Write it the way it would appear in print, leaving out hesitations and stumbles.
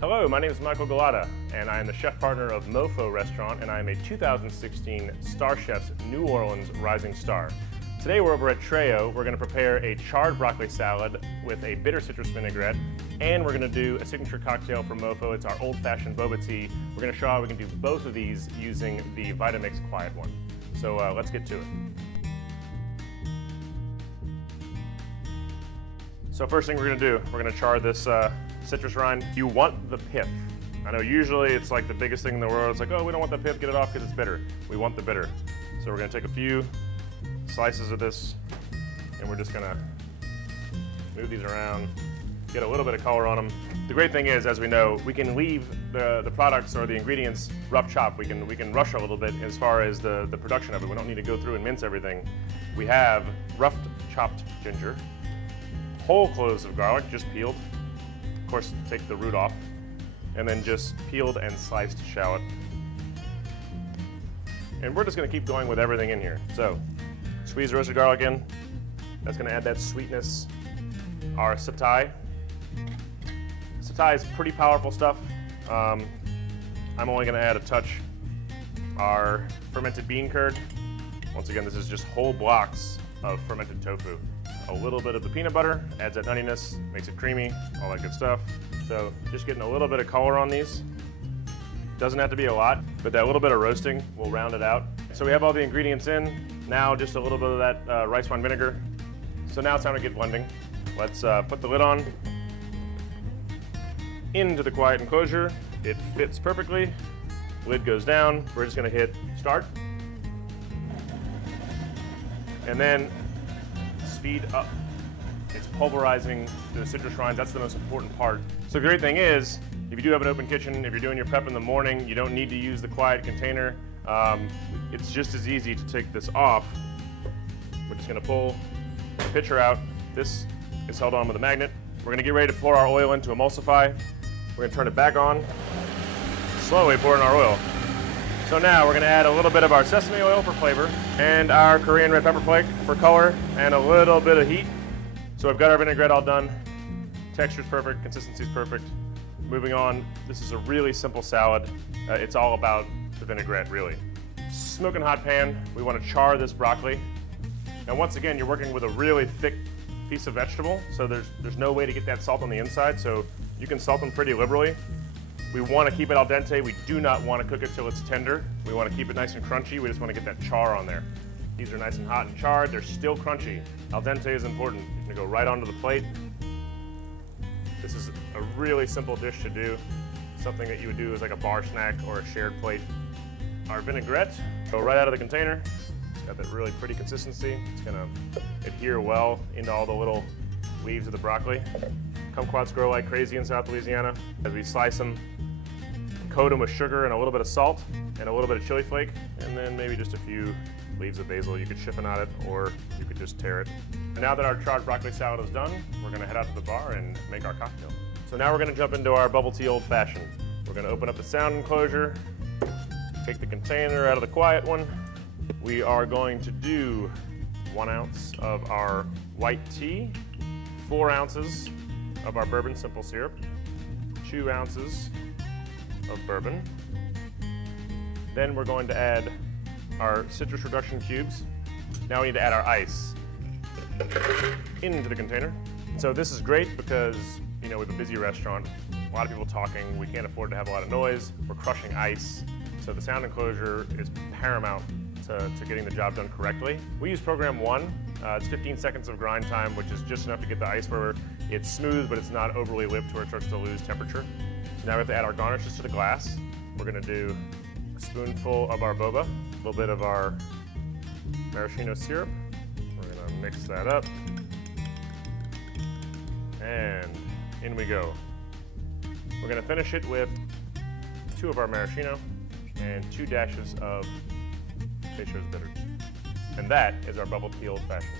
Hello, my name is Michael Gulotta, and I am the chef partner of Mofo Restaurant, and I am a 2016 Star Chef's New Orleans Rising Star. Today we're over at Tréo. We're going to prepare a charred broccoli salad with a bitter citrus vinaigrette, and we're going to do a signature cocktail from Mofo. It's our old-fashioned boba tea. We're going to show how we can do both of these using the Vitamix Quiet one. So let's get to it. So first thing we're going to do, we're going to char this citrus rind. You want the pith. I know usually it's like the biggest thing in the world. It's like, oh, we don't want the pith, get it off because it's bitter. We want the bitter. So we're going to take a few slices of this, and we're just going to move these around, get a little bit of color on them. The great thing is, as we know, we can leave the products or the ingredients rough chopped. We can rush a little bit as far as the production of it. We don't need to go through and mince everything. We have rough chopped ginger, whole cloves of garlic, just peeled. Of course, take the root off, and then just peeled and sliced shallot. And we're just going to keep going with everything in here. So, squeeze the roasted garlic in. That's going to add that sweetness. Our satay. Satay is pretty powerful stuff. I'm only going to add a touch. Our fermented bean curd. Once again, this is just whole blocks of fermented tofu. A little bit of the peanut butter adds that nuttiness, makes it creamy, all that good stuff. So just getting a little bit of color on these. Doesn't have to be a lot, but that little bit of roasting will round it out. So we have all the ingredients in. Now just a little bit of that rice wine vinegar. So now it's time to get blending. Let's put the lid on. Into the quiet enclosure. It fits perfectly. Lid goes down. We're just gonna hit start. And then speed up. It's pulverizing the citrus rinds. That's the most important part. So the great thing is, if you do have an open kitchen, if you're doing your prep in the morning, you don't need to use the quiet container. It's just as easy to take this off. We're just gonna pull the pitcher out. This is held on with a magnet. We're gonna get ready to pour our oil in to emulsify. We're gonna turn it back on. Slowly pour in our oil. So now we're going to add a little bit of our sesame oil for flavor and our Korean red pepper flake for color and a little bit of heat. So I've got our vinaigrette all done. Texture's perfect, consistency's perfect. Moving on, this is a really simple salad. It's all about the vinaigrette, really. Smoking hot pan, we want to char this broccoli. Now once again, you're working with a really thick piece of vegetable, so there's no way to get that salt on the inside, so you can salt them pretty liberally. We want to keep it al dente. We do not want to cook it till it's tender. We want to keep it nice and crunchy. We just want to get that char on there. These are nice and hot and charred. They're still crunchy. Al dente is important. You're going to go right onto the plate. This is a really simple dish to do. Something that you would do as like a bar snack or a shared plate. Our vinaigrette, go right out of the container. It's got that really pretty consistency. It's going to adhere well into all the little leaves of the broccoli. Kumquats grow like crazy in South Louisiana. As we slice them, coat them with sugar and a little bit of salt and a little bit of chili flake, and then maybe just a few leaves of basil. You could chiffonade it or you could just tear it. And now that our charred broccoli salad is done, we're going to head out to the bar and make our cocktail. So now we're going to jump into our bubble tea old fashioned. We're going to open up the sound enclosure, take the container out of the quiet one. We are going to do 1 ounce of our white tea, 4 ounces of our bourbon simple syrup, 2 ounces of bourbon. Then we're going to add our citrus reduction cubes. Now we need to add our ice into the container. So this is great because, you know, we have a busy restaurant, a lot of people talking, we can't afford to have a lot of noise, we're crushing ice. So the sound enclosure is paramount to getting the job done correctly. We use program 1. It's 15 seconds of grind time, which is just enough to get the ice where it's smooth, but it's not overly lipped where it starts to lose temperature. So now we have to add our garnishes to the glass. We're gonna do a spoonful of our boba, a little bit of our maraschino syrup. We're gonna mix that up. And in we go. We're gonna finish it with 2 of our maraschino and 2 dashes of Tréo's bitters. And that is our bubble tea old fashioned.